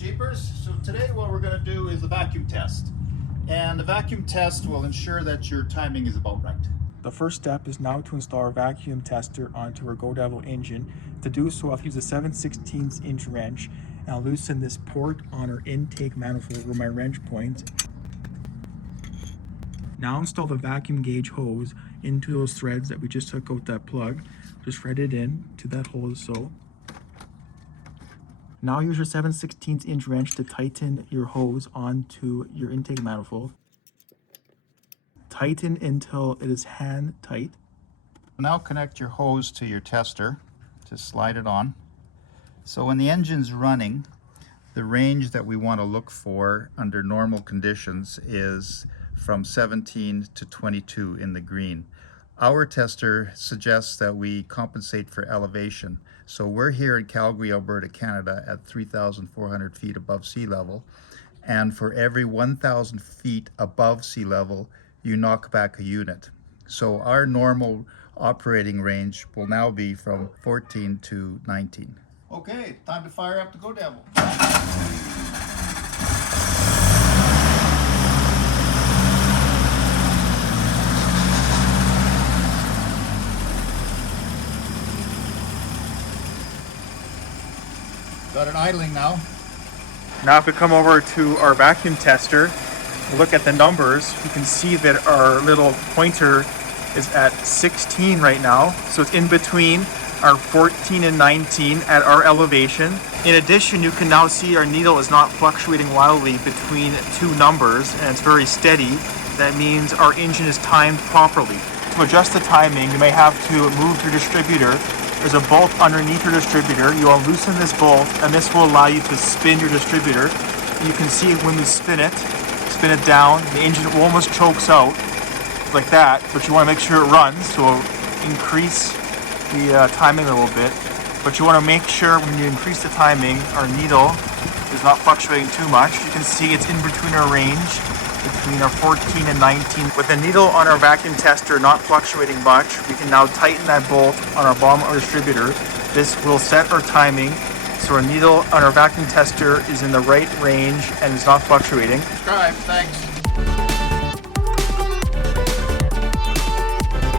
Jeepers. So today what we're going to do is a vacuum test. And the vacuum test will ensure that your timing is about right. The first step is now to install our vacuum tester onto our Go Devil engine. To do so, I'll use a 7/16 inch wrench and I'll loosen this port on our intake manifold where my wrench points. Now install the vacuum gauge hose into those threads that we just took out that plug. Just thread it in to that hole as so. Now use your 7/16 inch wrench to tighten your hose onto your intake manifold. Tighten until it is hand tight. Now connect your hose to your tester. Just slide it on. So when the engine's running, the range that we want to look for under normal conditions is from 17 to 22 in the green. Our tester suggests that we compensate for elevation. So we're here in Calgary, Alberta, Canada at 3,400 feet above sea level. And for every 1,000 feet above sea level, you knock back a unit. So our normal operating range will now be from 14 to 19. Okay, time to fire up the Go Devil. Got it idling now. Now if we come over to our vacuum tester, look at the numbers, you can see that our little pointer is at 16 right now. So it's in between our 14 and 19 at our elevation. In addition, you can now see our needle is not fluctuating wildly between two numbers and it's very steady. That means our engine is timed properly. To adjust the timing, you may have to move your distributor. There's a bolt underneath your distributor. You will loosen this bolt and this will allow you to spin your distributor. You can see when we spin it down, the engine almost chokes out like that, but you want to make sure it runs, so we'll increase the timing a little bit. But you want to make sure when you increase the timing, our needle is not fluctuating too much. You can see it's in between our range, between our 14 and 19. With the needle on our vacuum tester not fluctuating much, we can now tighten that bolt on our bottom of our distributor. This will set our timing so our needle on our vacuum tester is in the right range and is not fluctuating. Subscribe, thanks.